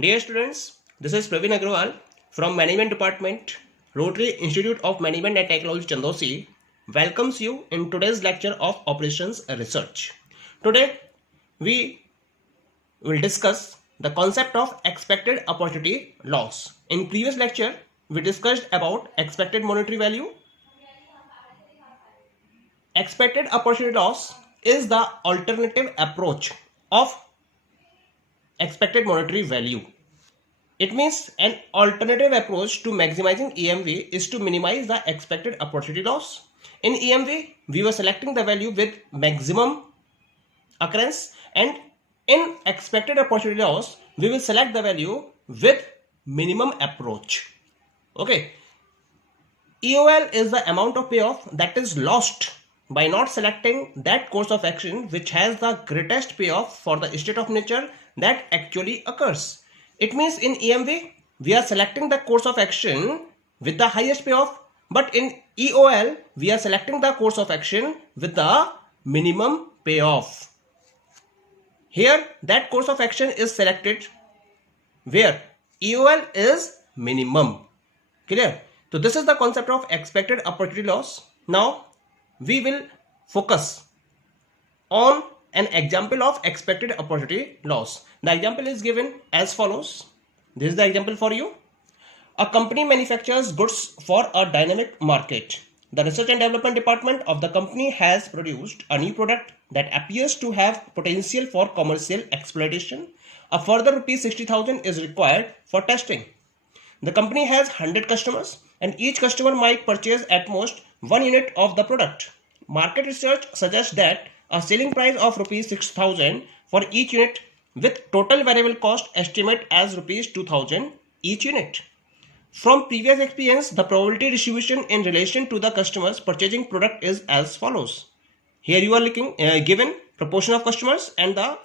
Dear students, this is Praveen Agrawal from Management Department, Rotary Institute of Management and Technology, Chandosi, welcomes you in today's lecture of Operations Research. Today, we will discuss the concept of expected opportunity loss. In previous lecture, we discussed about expected monetary value. Expected opportunity loss is the alternative approach of expected monetary value. It means an alternative approach to maximizing EMV is to minimize the expected opportunity loss. In EMV, we were selecting the value with maximum occurrence, and in expected opportunity loss, we will select the value with minimum approach. Okay. EOL is the amount of payoff that is lost by not selecting that course of action which has the greatest payoff for the state of nature that actually occurs. It means in EMV, we are selecting the course of action with the highest payoff, but in EOL, we are selecting the course of action with the minimum payoff. Here, that course of action is selected where EOL is minimum. Clear? So this is the concept of expected opportunity loss. Now, we will focus on an example of expected opportunity loss. The example is given as follows. This is the example for you. A company manufactures goods for a dynamic market. The research and development department of the company has produced a new product that appears to have potential for commercial exploitation. A further rupees 60,000 is required for testing. The company has 100 customers and each customer might purchase at most 1 unit of the product. Market research suggests that a selling price of rupees 6,000 for each unit with total variable cost estimate as rupees 2,000 each unit. From previous experience, the probability distribution in relation to the customer's purchasing product is as follows. Here you are given proportion of customers and the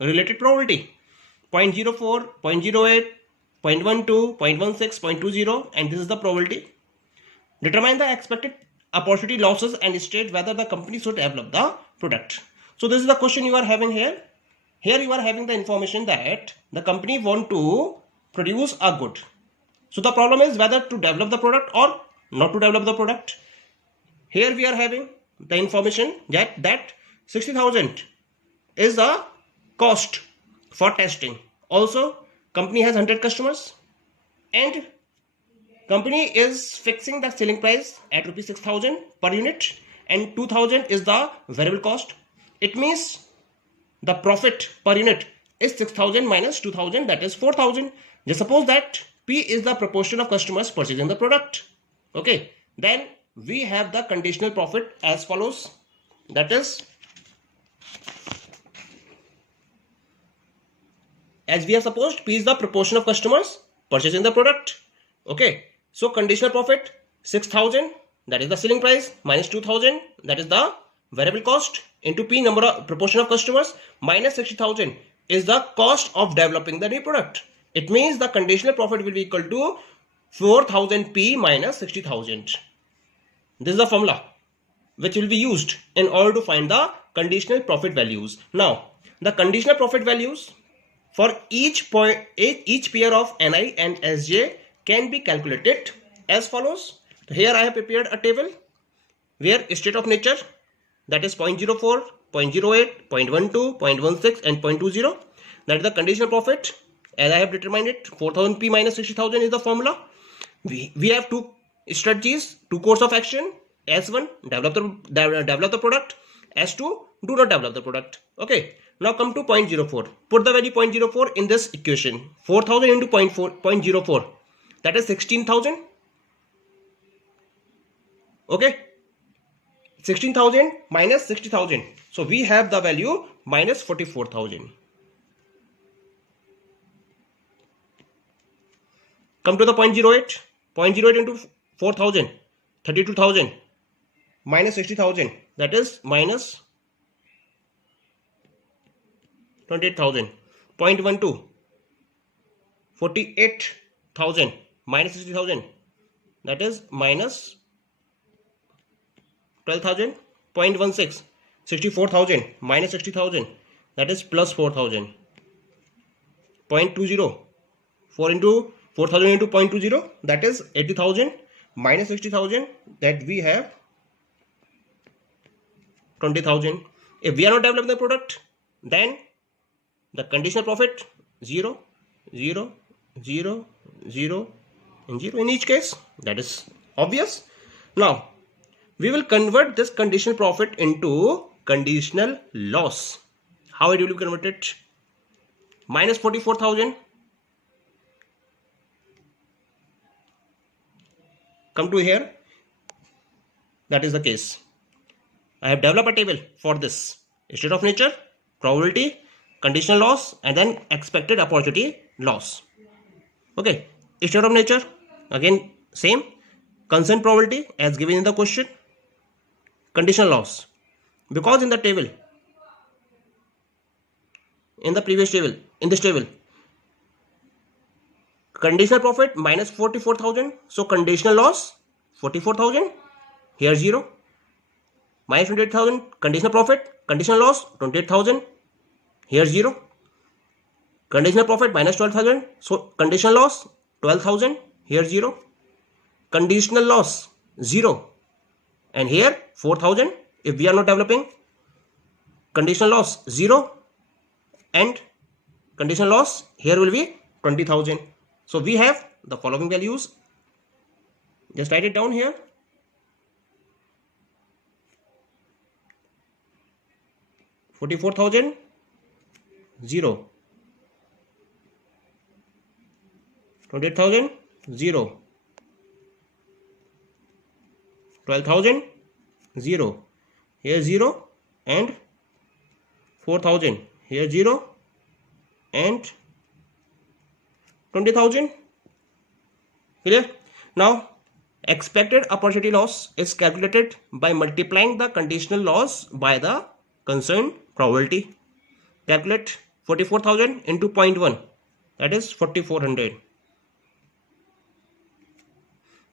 related probability 0.04, 0.08, 0.12, 0.16, 0.20, and this is the probability. Determine the expected opportunity losses and state whether the company should develop the product. So this is the question you are having here. Here you are having the information that the company want to produce a good. So the problem is whether to develop the product or not to develop the product. Here we are having the information that 60,000 is the cost for testing. Also, company has 100 customers and company is fixing the selling price at rupees 6,000 per unit and 2,000 is the variable cost. It means the profit per unit is 6,000 minus 2,000, that is 4,000. Just suppose that P is the proportion of customers purchasing the product. Okay, then we have the conditional profit as follows. That is, as we have supposed, P is the proportion of customers purchasing the product. Okay, so conditional profit 6,000, that is the selling price, minus 2,000, that is the variable cost, into P number of proportion of customers, minus 60,000 is the cost of developing the new product. It means the conditional profit will be equal to 4,000 P minus 60,000. This is the formula which will be used in order to find the conditional profit values. Now, the conditional profit values for each pair of NI and SJ can be calculated as follows. So here I have prepared a table where state of nature, that is 0.04, 0.08, 0.12, 0.16 and 0.20, that is the conditional profit. As I have determined it, 4,000 P minus 60,000 is the formula. We have two strategies, two course of action. S1, develop the product. S2, do not develop the product. Okay, now come to 0.04. Put the value 0.04 in this equation. 4,000 into 0.04, that is 16,000. Okay, 16,000 minus 60,000. So we have the value minus 44,000. Come to the 0.08. 0.08 into 4,000, 32,000 minus 60,000, that is minus 28,000. 0.12, 48,000 minus 60,000, that is minus 12,000. 0.16, 64,000 minus 60,000, that is plus 4,000. 0.20, 4,000 into 0.20, that is 80,000 minus 60,000, that we have 20,000. If we are not developing the product, then the conditional profit 0, 0, 0, 0 and 0 in each case. That is obvious. Now we will convert this conditional profit into conditional loss. How it will be converted? Minus 44,000. Come to here. That is the case. I have developed a table for this. State of nature, probability, conditional loss, and then expected opportunity loss. Okay. State of nature, again same. Concern probability as given in the question. Conditional loss. Because in the table, in the previous table, in this table, conditional profit minus 44,000. So conditional loss 44,000. Here 0. Minus 28,000. Conditional profit. Conditional loss 28,000. Here 0. Conditional profit minus 12,000. So conditional loss 12,000. Here 0. Conditional loss 0. And here 4,000. If we are not developing, conditional loss 0. And conditional loss here will be 20,000. So we have the following values. Just write it down here. $44,000, 0. 28,000, 0. 12,000, 0. Here 0 and 4,000. Here 0 and 20,000. Clear? Now expected opportunity loss is calculated by multiplying the conditional loss by the concerned probability. Calculate 44,000 into 0.1, that is 4,400.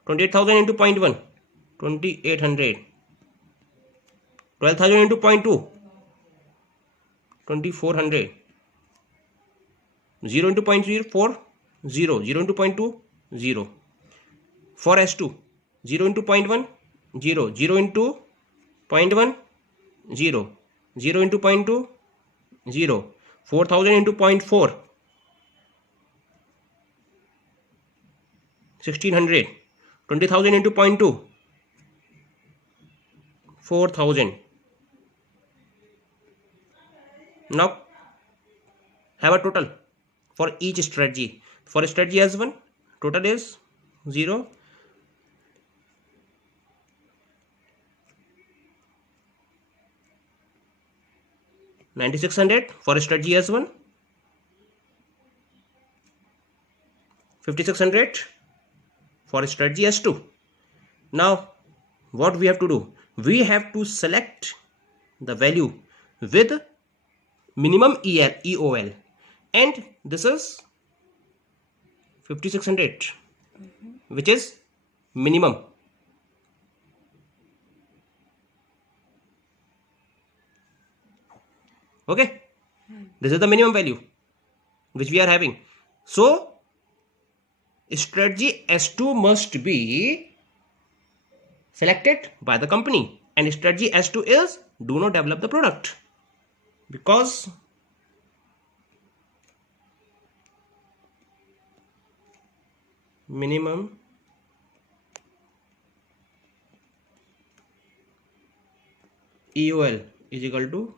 28,000 into 0.1, 2,800. 12,000 into 0.2, 2,400. 0 into 0.04, 0. 0 into 0.2, 0. For S2, 0 into 0.1, 0. 0 into 0.1, 0. 0 into 0.2, 0. 4,000 into 0.4, 1,600. 20,000 into 0.2, 4,000. Now have a total for each strategy. For strategy S1, total is 0. 9,600 for strategy S1. 5,600 for strategy S2. Now what we have to do? We have to select the value with minimum EOL, and this is 5,600, which is minimum. Okay, this is the minimum value which we are having. So strategy S2 must be selected by the company, and strategy S2 is do not develop the product, because minimum EOL is equal to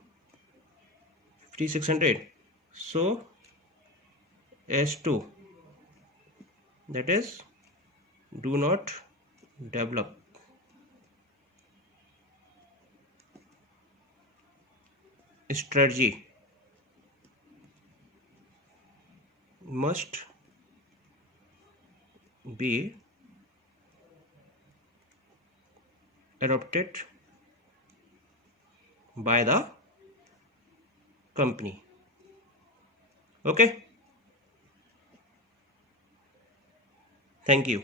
5,600. So S2, that is do not develop. Strategy must be adopted by the company. Okay, thank you.